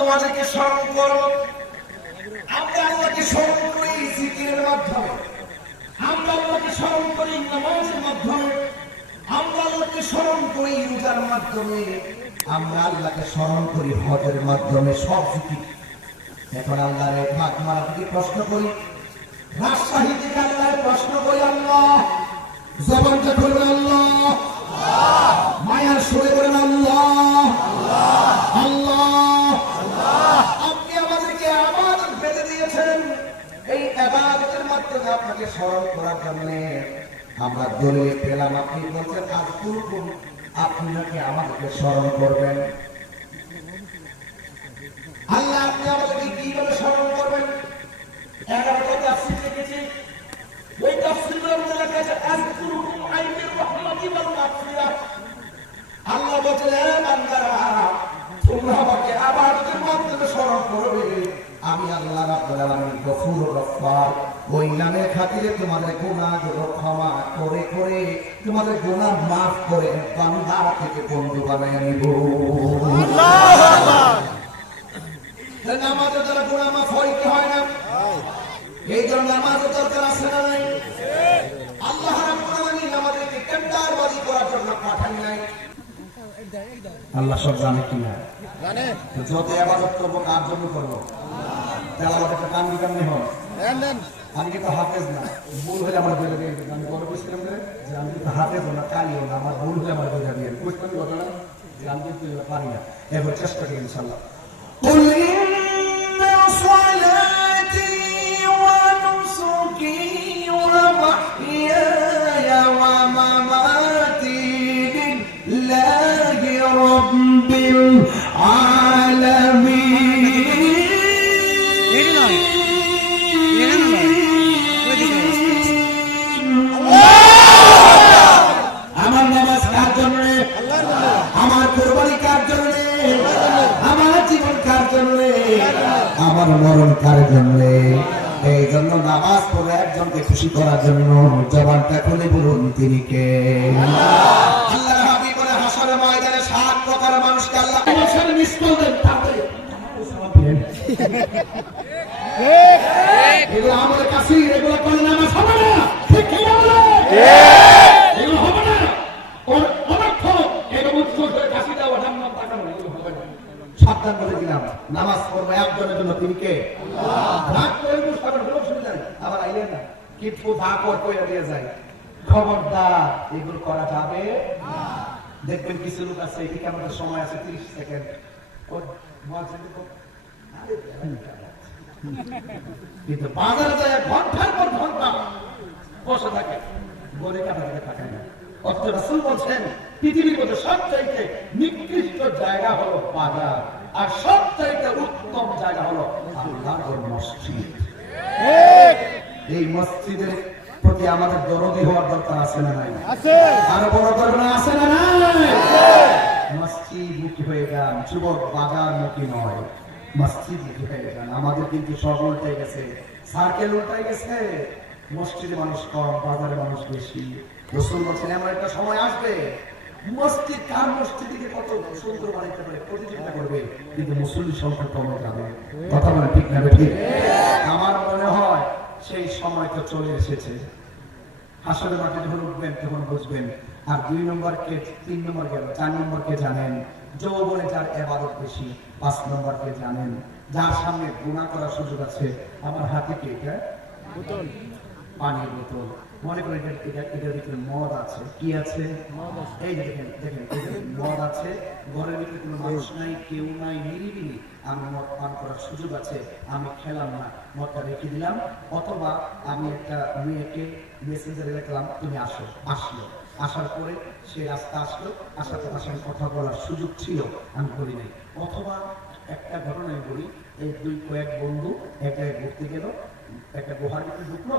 তোমাদেরকে স্মরণ করো। আমরা আল্লাহকে স্মরণ করি জিকিরের মাধ্যমে, আমরা আল্লাহকে স্মরণ করি নামাজের মাধ্যমে, আমরা আল্লাহকে স্মরণ করি রোজার মাধ্যমে, আমরা আল্লাহকে স্মরণ করি হজের মাধ্যমে। সব জিকির। এখন আল্লাহরে ভাগ মারা থেকে প্রশ্ন করি, রাজশাহী থেকে আল্লাহরে প্রশ্ন করি, আল্লাহ জবানটা করবেন আল্লাহ, মায়ার সুরে করেন আল্লাহ, আল্লাহ আপনি আমাদেরকে ইবাদত বেঁধে দিয়েছেন, এই ইবাদতের মাধ্যমে আপনাকে স্মরণ করার জন্য আমরা দলিল পেলাম। আপনি বলছেন আজকুরকুম, আপনি নাকি আমাদেরকে স্মরণ করবেন। আল্লাহ আপনি আমাদেরকে কিভাবে স্মরণ করবেন? 11টা তাফসীর লিখেছি, ওই তাফসীরের মধ্যে লেখা আছে আজকুরকুম আইয়ুর রাহমাতি ওয়াল মাগফিরাহ। আল্লাহ বলেন হে বান্দারা, তোমরা আমাকে ইবাদতের মাধ্যমে স্মরণ করবে, আমি আল্লাহ রাব্বুল আলামিন গফুর গফফার, ওই নামের খাতিরে তোমাদের গুনাহগুলো ক্ষমা করে করে তোমাদের গুনাহ মাফ করে বান্দা থেকে বন্ধু বানায় নিব। আল্লাহু আকবার। নামাজের দ্বারা গুনাহ মাফ হয় কি হয় না? এই জন্য নামাজের দরকার আছে না নাই? আল্লাহ রাব্বুল আলামিন আমাদেরকে কেন্দারবাজি করার জন্য পাঠান নাই। আল্লাহ সব জানে কি না জানে। যত ইবাদত করব কার জন্য করব? তেলাওয়াত একটা কান দিকামনি হয়। আমি কিন্তু হাফেজ না, ভুল হলে আমার বলে দিয়ে আমি বড় বুঝছিলাম যে আমি কিন্তু হাফেজ না, কালিও না, আমার ভুল হলে আমার বলে দিয়ে বুঝতে কথা না, আমি কিন্তু পারি না। এবার চেষ্টা করি ইনশাআল্লাহ। قل إن صلاتي ونسكي ومحياي ومماتي لله رب العالمين। আমার নামাজ কার জন্য? আমার কুরবানি কার জন্য? আমার জীবন কার জন্য? আমার মরণ কার জন্য? এই জন্য নামাজ পড়ে একজনকে খুশি করার জন্য জবানটা খুলে বলুন তিনি কে? আল্লাহর হাবিব বলে হাসরের ময়দানে 7 প্রকার মানুষকে আল্লাহ হাসরের মিসকাল দেন, তারপরে ঠিক এগুলো আমাদের কাছে এগুলো করে নামাজ হবে না, ঠিক কি বলে? এগুলো হবে না, ওর অনর্থ এগুলো উত্তর করে কাশি দেওয়া জান্নাত তাকানো এগুলো হবে না। সাবধান বলে দিলাম, নামাজ পড়বে একজনের জন্য, তিনি কে? আল্লাহ। রাগ করে মুসলমান হলো অসুবিধা নেই, আবার আইলেন না কিন্তু যা কর কইরা দিয়ে যায়, খবরদার এগুলো করা যাবে না। দেখবেন কিছু লোক আছে, এদিকে আমাদের সময় আছে 30 সেকেন্ড, ওর মুয়াজ্জিন তো কিন্তু বাজারে যায় ঘন্টার পর ঘন্টা বসে থাকে, গড়ে কাটা থেকে তাকায় না। অথচ রাসূল বলছেন পৃথিবীর মধ্যে সবচাইতে নিকৃষ্ট জায়গা হলো বাজার, আর সবচাইতে উত্তম জায়গা হলো আল্লাহর মসজিদ। এই মসজিদের প্রতি আমাদের দরদি হওয়ার দরকার আছে না নাই? আছে। আরো বড় করবেন আছে না নাই? মসজিদ মুখী হয়ে যান, যুবক বাজার মুখী নয়, মসজিদ মুখী হয়ে যান। আমাদের কিন্তু সব উল্টে গেছে, সার্কেল উল্টে গেছে, মসজিদে মানুষ কম, বাজারে মানুষ বেশি। রাসূল বলেছেন এমন একটা সময় আসবে মসজিদ কার মসজিদকে কত সুন্দর বানাইতে পারে প্রতিযোগিতা করবে, কিন্তু মুসল্লির সংখ্যা কমে যাবে। কথা বলে ঠিক না ঠিক? আমার মনে হয় সেই সময় তো চলে এসেছে। হাসরের মাঠে যখন উঠবেন তখন বুঝবেন। আর 2 নম্বর কে, 3 নম্বর গেল, 4 নম্বর কে জানেন? যৌবনে যার ইবাদত বেশি। 5 নম্বর কে জানেন? যার সামনে গুনাহ করার সুযোগ আছে। আমার হাতে কি এটা? বোতল, পানির বোতল। মনে করেন এটার ভিতরে মদ আছে। কি আছে? এই দেখেন দেখেন মদ আছে, ঘরের ভিতরে কোনো মানুষ নাই, কেউ নাই, নিরিবিলি আমি মদ পান করার সুযোগ আছে, আমি খেলাম না, মদটা রেখে দিলাম। অথবা আমি একটা মেয়েকে মেসেঞ্জারে লিখলাম তুমি আসো, আসলো, আসার পরে সে রাস্তা আসলো, আসার পর সঙ্গে কথা বলার সুযোগ ছিল, আমি বলি নাই। অথবা একটা ঘটনায় বলি, এই কয়েক বন্ধু এক জায়গায় ঘুরতে গেল, একটা গুহার ভিতরে ঢুকলো,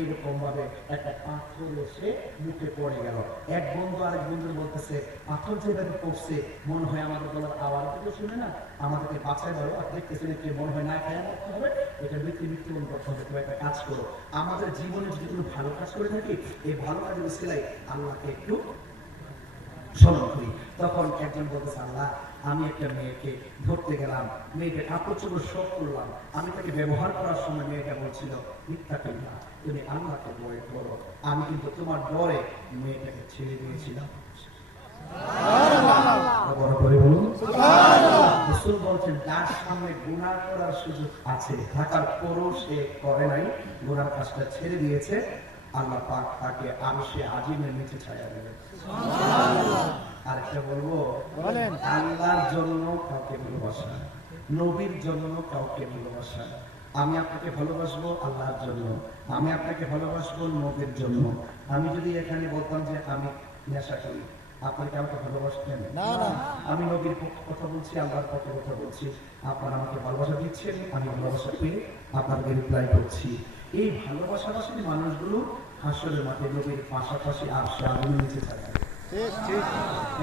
এইরকম ভাবে একটা পাথর এসে মুখে পড়ে গেল। এক বন্ধু আরেক বন্ধু বলতেছে, পাথর যেভাবে পড়ছে মনে হয় আমাদের গলার আওয়াজ থেকে শুনে না আমাদেরকে বাঁচাই দাও, আর দেখতেছেন যে মনে হয় না খায় মরতে হবে, এটা মৃত্যুবরণ করতে হবে। তুমি একটা কাজ করো, আমাদের জীবনে যদি কোনো ভালো কাজ করে থাকি, এই ভালো কাজের উসিলায় আল্লাহকে একটু স্মরণ করি। তখন একজন বলতেছে, আল্লাহ আমি একটা মেয়েকে ধরতে গেলাম, মেয়েকে কাপড় চোপড় সব করলাম, আমি তাকে ব্যবহার করার সময় মেয়েটা বলছিল, মিথ্যা কন্যা, তুমি আল্লাহকে ভয় করো, আমি কিন্তু তোমার ডরে মেয়েটাকে ছেড়ে দিয়েছিলাম। বড় করে বলুন সুবহানাল্লাহ। রাসূল বলছেন, যার সামনে গুনাহ করার সুযোগ আছে থাকার পরও সে করে নাই, গুনার কাজটা ছেড়ে দিয়েছে, আল্লাহ পাক তাকে আরশে আজিমের নিচে ছায়া দেবেন। সুবহানাল্লাহ। আরেকটা বলবো, বলেন, আল্লাহর জন্য কাউকে ভালোবাসা, নবীর জন্য কাউকে ভালোবাসা। আমি আপনাকে ভালোবাসবো আল্লাহর জন্য, আমি আপনাকে ভালোবাসবো নবীর জন্য। আমি যদি এখানে বলতাম যে আমি নেশা করি, আপনি কি আমাকে ভালোবাসতেন? না না। আমি নবীর পক্ষে কথা বলছি, আল্লাহর পক্ষে কথা বলছি, আপনারা আমাকে ভালোবাসা দিচ্ছেন, আমি ভালোবাসা পেয়ে আপনাকে রিপ্লাই করছি। এই ভালোবাসাবাসী মানুষগুলো হাসরের মাঠে নবীর পাশাপাশি আরশে আজিমের নিচে ছায়া দেবে। ঠিক ঠিক।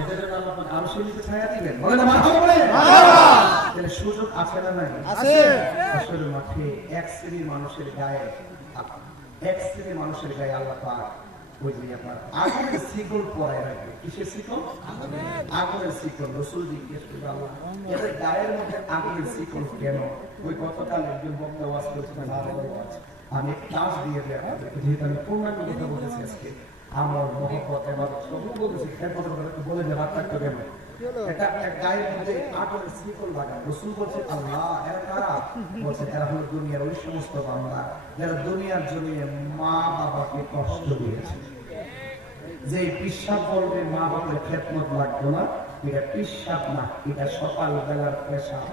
এদের জন্য আল্লাহ আরশের নিচে ছায়া দিবেন। বলেন মারহাবা বলেন। মারহাবা। তাহলে সুযোগ আছে না নাই? আছে। হাসরের মাঠে এক শ্রেণীর মানুষের গায়ে, এক শ্রেণীর মানুষের গায়ে আল্লাহ পাক ওই যে আপনার আগুনের শিকল পরায় রাখবে। কিসের শিকল? আগুনের শিকল। রাসূল জিজ্ঞেস করলেন, আল্লাহ এদের গায়ের মধ্যে আগুনের শিকল কেন? ওই গতকাল একজন বক্তা ওয়াজ করেছিলেন, আমি ক্লাস দিয়ে দেয় আপনাদেরকে, যেহেতু আমি পূর্ণাঙ্গ কথা বলেছি আজকে, আমার মহব্বত এবার সব বলেছি, বলে যে রাত থাকতে কেন এটা গায়ের মধ্যে আগুনের শিকল লাগান। রাসূল বলছেন, আল্লাহ এরা কারা? বলছেন, এরা হলো দুনিয়ার ওই সমস্ত বান্দা যারা দুনিয়ার জন্য মা বাবাকে কষ্ট দিয়েছে। যে পিশাব বলবে মা বাবার খেদমত লাগতো না, এটা পিশাব না, এটা সকাল বেলার পেশাব।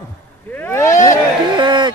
ঠিক।